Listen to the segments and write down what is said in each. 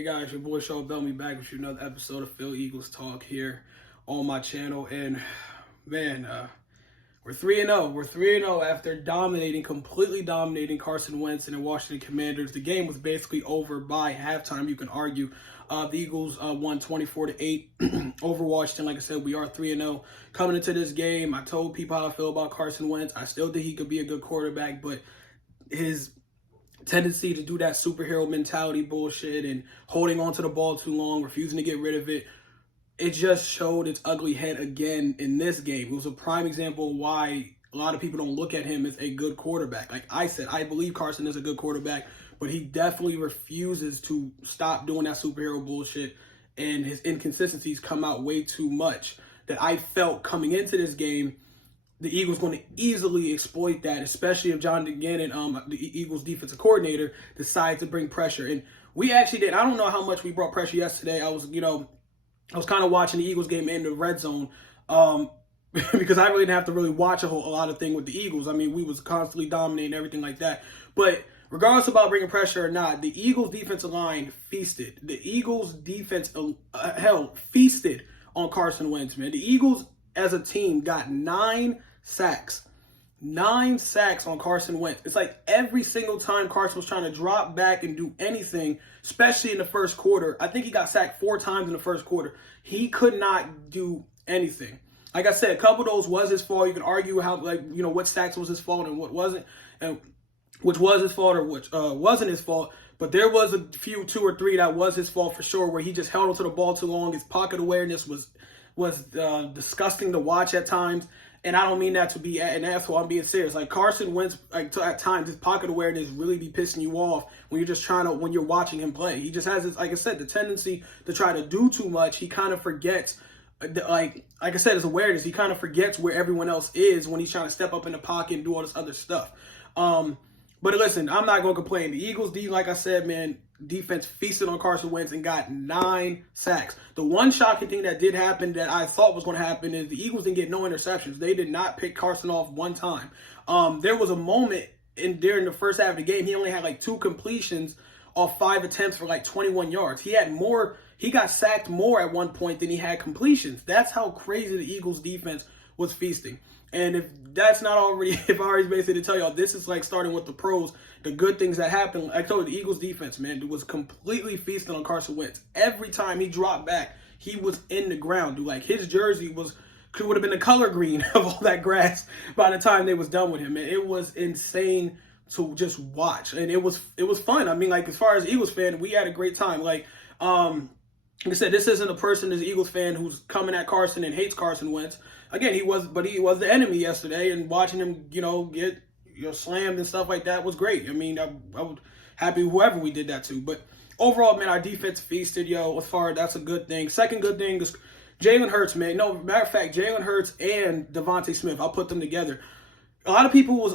Hey guys, your boy Shaw Bellamy back with you another episode of Phil Eagles Talk here on my channel. And man, we're 3-0. We're 3-0 after completely dominating Carson Wentz and the Washington Commanders. The game was basically over by halftime, you can argue. The Eagles won 24-8 over Washington. Like I said, we are 3-0 coming into this game. I told people how I feel about Carson Wentz. I still think he could be a good quarterback, but his tendency to do that superhero mentality bullshit and holding on to the ball too long, refusing to get rid of it, it just showed its ugly head again in this game. It was a prime example of why a lot of people don't look at him as a good quarterback. Like I said, I believe Carson is a good quarterback, but he definitely refuses to stop doing that superhero bullshit, and his inconsistencies come out way too much that I felt coming into this game the Eagles going to easily exploit that, especially if John Gannon, the Eagles defensive coordinator, decides to bring pressure. And we actually did. I don't know how much we brought pressure yesterday. I was kind of watching the Eagles game in the red zone because I really didn't have to really watch a lot of things with the Eagles. I mean, we was constantly dominating everything like that. But regardless about bringing pressure or not, the Eagles defensive line feasted. The Eagles defense, feasted on Carson Wentz, man. The Eagles as a team got 9 sacks. 9 sacks on Carson Wentz. It's like every single time Carson was trying to drop back and do anything, especially in the first quarter. I think he got sacked 4 times in the first quarter. He could not do anything. Like I said, a couple of those was his fault. You can argue how, what sacks was his fault and what wasn't, and which was his fault or which wasn't his fault. But there was a few, 2 or 3 that was his fault for sure, where he just held onto the ball too long. His pocket awareness was disgusting to watch at times. And I don't mean that to be an asshole. I'm being serious. Like Carson Wentz, at times, his pocket awareness really be pissing you off when you're watching him play. He just has this, like I said, the tendency to try to do too much. He kind of forgets, like I said, his awareness. He kind of forgets where everyone else is when he's trying to step up in the pocket and do all this other stuff. But listen, I'm not going to complain. The Eagles, like I said, man, defense feasted on Carson Wentz and got 9 sacks. The one shocking thing that did happen that I thought was going to happen is the Eagles didn't get no interceptions. They did not pick Carson off one time. There was a moment during the first half of the game, he only had like 2 completions off 5 attempts for like 21 yards. He got sacked more at one point than he had completions. That's how crazy the Eagles defense was feasting. And if that's not already, if I already basically to tell y'all, this is like starting with the pros, the good things that happened. I told you, the Eagles defense, man, it was completely feasting on Carson Wentz. Every time he dropped back, he was in the ground, dude. Like his jersey would have been the color green of all that grass by the time they was done with him. And it was insane to just watch. And it was fun. I mean, like as far as Eagles fan, we had a great time. Like I said, this isn't a person as an Eagles fan who's coming at Carson and hates Carson Wentz. Again, he was the enemy yesterday, and watching him, get slammed and stuff like that was great. I mean, I was happy whoever we did that to. But overall, man, our defense feasted, as far as that's a good thing. Second good thing is Jalen Hurts, man. No, matter of fact, Jalen Hurts and Devontae Smith, I'll put them together. A lot of people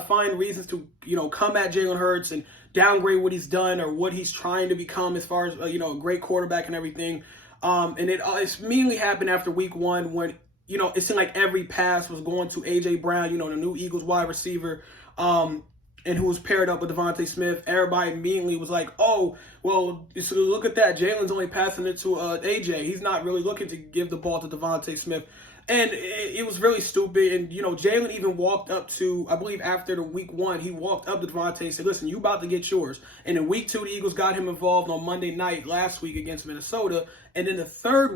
find reasons to, come at Jalen Hurts and downgrade what he's done or what he's trying to become as far as, a great quarterback and everything. And it's mainly happened after week 1 when, it seemed like every pass was going to A.J. Brown, the new Eagles wide receiver, and who was paired up with Devontae Smith. Everybody immediately was like, oh, well, so look at that. Jalen's only passing it to A.J. He's not really looking to give the ball to Devontae Smith. And it was really stupid. And, Jalen even walked up to, I believe after the week 1, he walked up to Devontae and said, listen, you about to get yours. And in week 2, the Eagles got him involved on Monday night last week against Minnesota. And then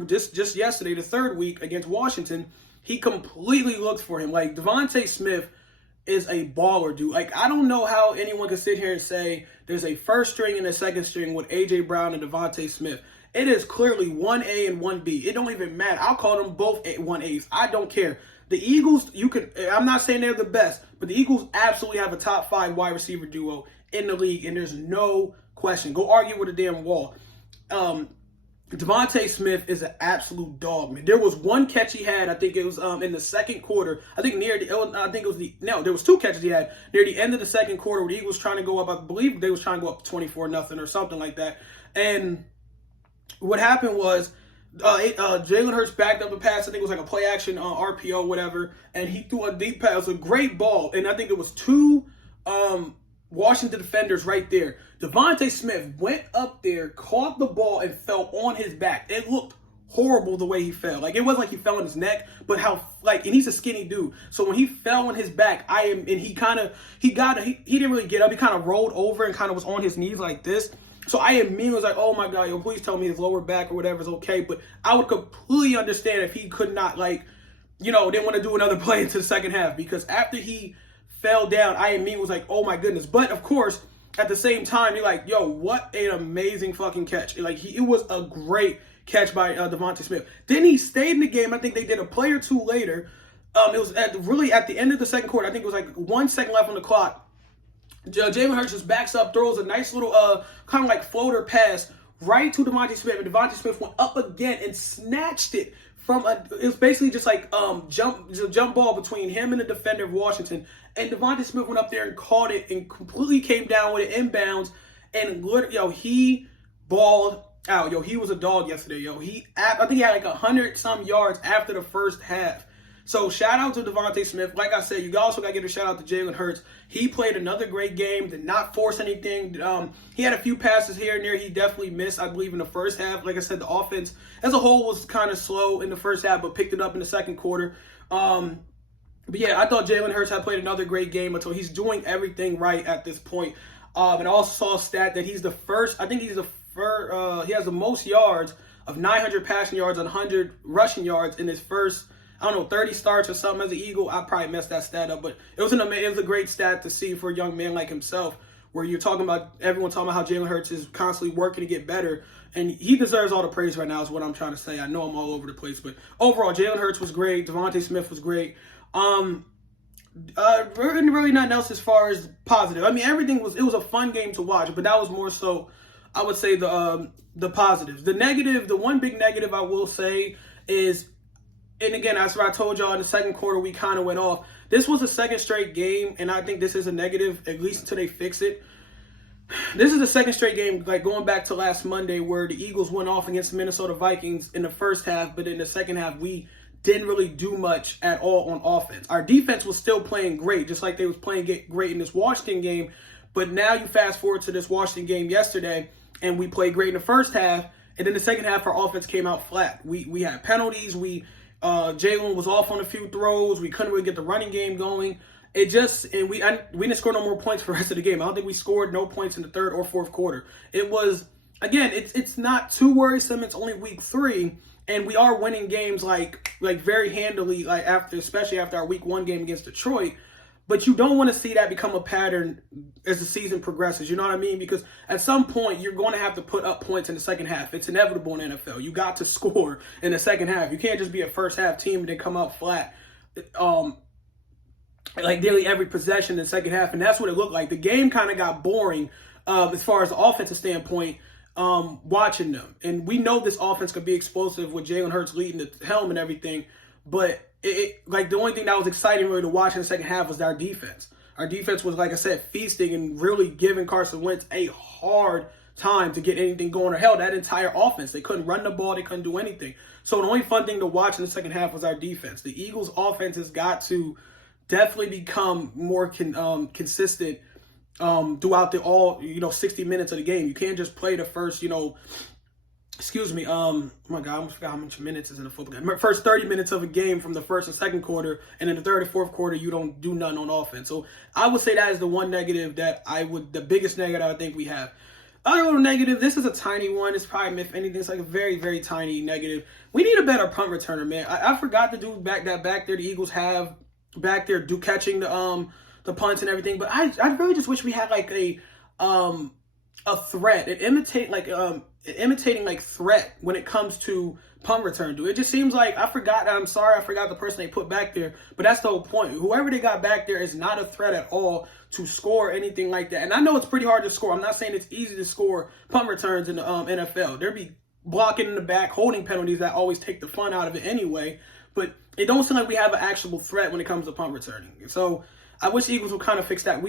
just yesterday, the third week against Washington, he completely looked for him. Like, Devontae Smith is a baller, dude. Like, I don't know how anyone can sit here and say there's a first string and a second string with A.J. Brown and Devontae Smith. It is clearly 1A and 1B. It don't even matter. I'll call them both 1As. I don't care. The Eagles, I'm not saying they're the best, but the Eagles absolutely have a top 5 wide receiver duo in the league, and there's no question. Go argue with a damn wall. Devontae Smith is an absolute dog, man. There was one catch he had, I think it was in the second quarter. There was 2 catches he had near the end of the second quarter where the Eagles trying to go up. I believe they was trying to go up 24-0 or something like that. And what happened was Jalen Hurts backed up the pass. I think it was like a play action RPO, whatever. And he threw a deep pass, a great ball. And I think it was 2 Washington defenders right there. Devontae Smith went up there, caught the ball, and fell on his back. It looked horrible the way he fell. Like, it wasn't like he fell on his neck, but how, like, and he's a skinny dude. So when he fell on his back, he didn't really get up. He kind of rolled over and kind of was on his knees like this. So I immediately was like, oh my God, yo, please tell me his lower back or whatever is okay. But I would completely understand if he could not, like, didn't want to do another play into the second half, because after he fell down, I immediately was like, oh my goodness. But of course, at the same time, you're like, yo, what an amazing fucking catch. Like, it was a great catch by Devontae Smith. Then he stayed in the game. I think they did a play or two later. It was at the end of the second quarter. I think it was like 1 second left on the clock. Jalen Hurts just backs up, throws a nice little kind of like floater pass right to Devontae Smith, and Devontae Smith went up again and snatched it from it was basically just like jump ball between him and the defender of Washington, and Devontae Smith went up there and caught it and completely came down with it inbounds, and he balled out. He was a dog yesterday. I think he had like 100-some yards after the first half. So shout out to Devontae Smith. Like I said, you also got to give a shout out to Jalen Hurts. He played another great game, did not force anything. He had a few passes here and there he definitely missed, I believe, in the first half. Like I said, the offense as a whole was kind of slow in the first half, but picked it up in the second quarter. But yeah, I thought Jalen Hurts had played another great game until he's doing everything right at this point. And I also saw a stat that he's the first, I think he's the first, he has the most yards of 900 passing yards and 100 rushing yards in his first, 30 starts or something as an Eagle. I probably messed that stat up, but it was a great stat to see for a young man like himself, where you're talking about everyone talking about how Jalen Hurts is constantly working to get better, and he deserves all the praise right now is what I'm trying to say. I know I'm all over the place, but overall, Jalen Hurts was great. Devontae Smith was great. Really nothing else as far as positive. I mean, it was a fun game to watch, but that was more so, I would say, the positives. The negative, the one big negative I will say is, and again, that's what I told y'all in the second quarter, we kind of went off. This was a second straight game, and I think this is a negative, at least until they fix it. This is the second straight game, like going back to last Monday, where the Eagles went off against the Minnesota Vikings in the first half, but in the second half, we didn't really do much at all on offense. Our defense was still playing great, just like they was playing great in this Washington game, but now you fast forward to this Washington game yesterday, and we played great in the first half, and then the second half, our offense came out flat. We had penalties, Jalen was off on a few throws. We couldn't really get the running game going. We didn't score no more points for the rest of the game. I don't think we scored no points in the third or fourth quarter. It was, again, it's not too worrisome. It's only week 3, and we are winning games like very handily, especially after our week 1 game against Detroit. But you don't want to see that become a pattern as the season progresses. You know what I mean? Because at some point, you're going to have to put up points in the second half. It's inevitable in the NFL. You got to score in the second half. You can't just be a first half team and then come out flat like nearly every possession in the second half. And that's what it looked like. The game kind of got boring as far as the offensive standpoint watching them. And we know this offense could be explosive with Jalen Hurts leading the helm and everything. But the only thing that was exciting really to watch in the second half was our defense. Our defense was, like I said, feasting and really giving Carson Wentz a hard time to get anything going. Or hell, that entire offense. They couldn't run the ball. They couldn't do anything. So the only fun thing to watch in the second half was our defense. The Eagles' offense has got to definitely become more consistent throughout the 60 minutes of the game. You can't just play the first, oh my God, I almost forgot how much minutes is in a football game. First 30 minutes of a game from the first and second quarter, and in the third and fourth quarter, you don't do nothing on offense. So I would say that is the one negative the biggest negative I think we have. Other little negative, this is a tiny one. It's probably, if anything, it's like a very, very tiny negative. We need a better punt returner, man. I forgot to do back there the Eagles have back there catching the punts and everything, but I really just wish we had like a threat, imitating like threat when it comes to punt return. Dude, it just seems like I forgot the person they put back there, but that's the whole point. Whoever they got back there is not a threat at all to score anything like that. And I know it's pretty hard to score. I'm not saying it's easy to score punt returns in the NFL. There'd be blocking in the back, holding penalties that always take the fun out of it anyway. But it don't seem like we have an actual threat when it comes to punt returning. So I wish the Eagles would kind of fix that.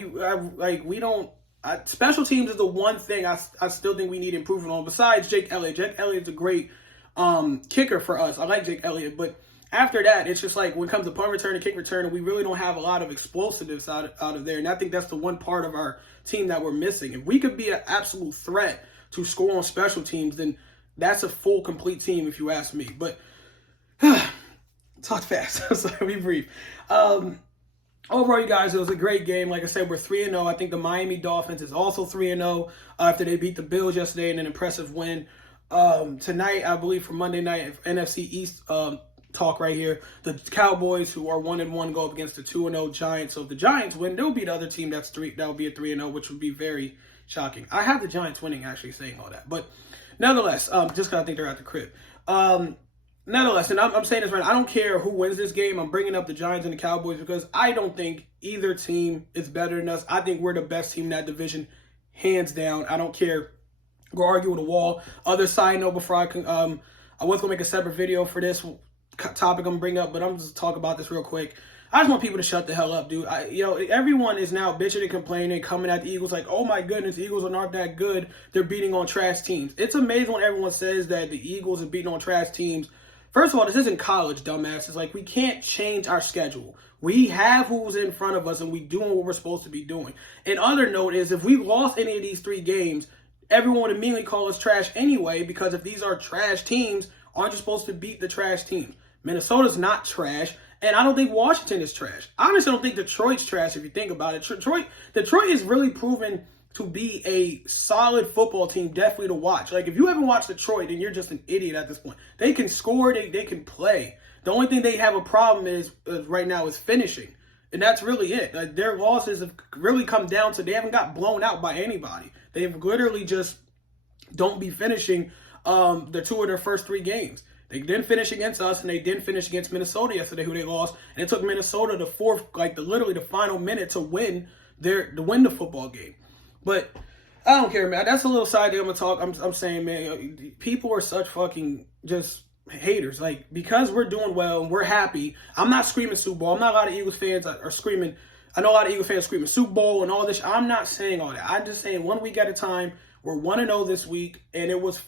Special teams is the one thing I still think we need improvement on besides Jake Elliott. Jake Elliott's a great kicker for us. I like Jake Elliott, but after that, it's just like when it comes to punt return and kick return, we really don't have a lot of explosiveness out of there. And I think that's the one part of our team that we're missing. If we could be an absolute threat to score on special teams, then that's a full, complete team, if you ask me. But talk fast, so be brief. Overall, you guys, it was a great game. Like I said, we're 3-0. I think the Miami Dolphins is also 3-0 after they beat the Bills yesterday in an impressive win. Tonight, I believe for Monday night, NFC East talk right here, the Cowboys, who are 1-1, go up against the 2-0 Giants. So if the Giants win, they'll be the other team that will be a 3-0, which would be very shocking. I have the Giants winning, actually, saying all that. But nonetheless, just because I think they're at the crib. Nonetheless, and I'm saying this right now, I don't care who wins this game. I'm bringing up the Giants and the Cowboys because I don't think either team is better than us. I think we're the best team in that division, hands down. I don't care. Go argue with a wall. Other side note before I can, I was going to make a separate video for this topic I'm bringing up, but I'm just talk about this real quick. I just want people to shut the hell up, dude. Everyone is now bitching and complaining, coming at the Eagles like, oh my goodness, the Eagles are not that good. They're beating on trash teams. It's amazing when everyone says that the Eagles are beating on trash teams. First of all, this isn't college, dumbasses. Like, we can't change our schedule. We have who's in front of us, and we doing what we're supposed to be doing. And other note is, if we lost any of these 3 games, everyone would immediately call us trash anyway, because if these are trash teams, aren't you supposed to beat the trash teams? Minnesota's not trash, and I don't think Washington is trash. I honestly don't think Detroit's trash if you think about it. Detroit is really proven to be a solid football team, definitely to watch. Like, if you haven't watched Detroit, then you're just an idiot at this point. They can score, they can play. The only thing they have a problem is right now is finishing. And that's really it. Like, their losses have really come down to they haven't got blown out by anybody. They've literally just don't be finishing the 2 of their first 3 games. They didn't finish against us, and they didn't finish against Minnesota yesterday, who they lost. And it took Minnesota literally the final minute to win the football game. But I don't care, man. That's a little side thing I'm gonna talk. I'm saying, man, people are such fucking just haters. Like, because we're doing well and we're happy, I'm not screaming Super Bowl. I'm not a lot of Eagles fans are screaming. I know a lot of Eagles fans screaming Super Bowl and all this. I'm not saying all that. I'm just saying 1 week at a time. We're 1-0 this week, and it was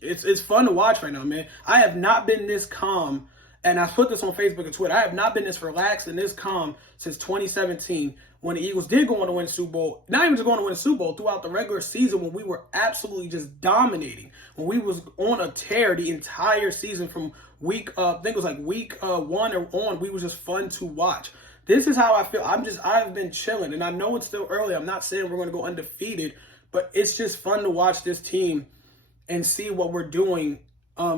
it's fun to watch right now, man. I have not been this calm, and I put this on Facebook and Twitter. I have not been this relaxed and this calm since 2017 when the Eagles did go on to win the Super Bowl. Not even just going to win the Super Bowl, throughout the regular season when we were absolutely just dominating. When we was on a tear the entire season from week 1 or on, we was just fun to watch. This is how I feel. I've been chilling, and I know it's still early. I'm not saying we're going to go undefeated, but it's just fun to watch this team and see what we're doing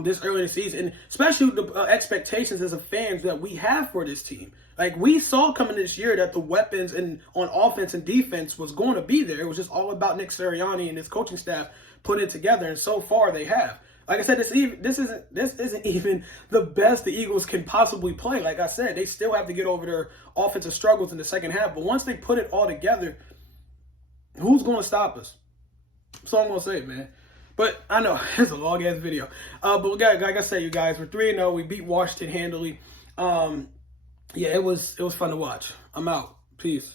this early in the season, and especially the expectations as a fans that we have for this team. Like, we saw coming this year that the weapons on offense and defense was going to be there. It was just all about Nick Sirianni and his coaching staff putting it together, and so far they have. Like I said, this isn't even the best the Eagles can possibly play. Like I said, they still have to get over their offensive struggles in the second half. But once they put it all together, who's going to stop us? That's all I'm going to say, man. But I know it's a long ass video. But like I said, you guys, we're 3-0. We beat Washington handily. Yeah, it was fun to watch. I'm out. Peace.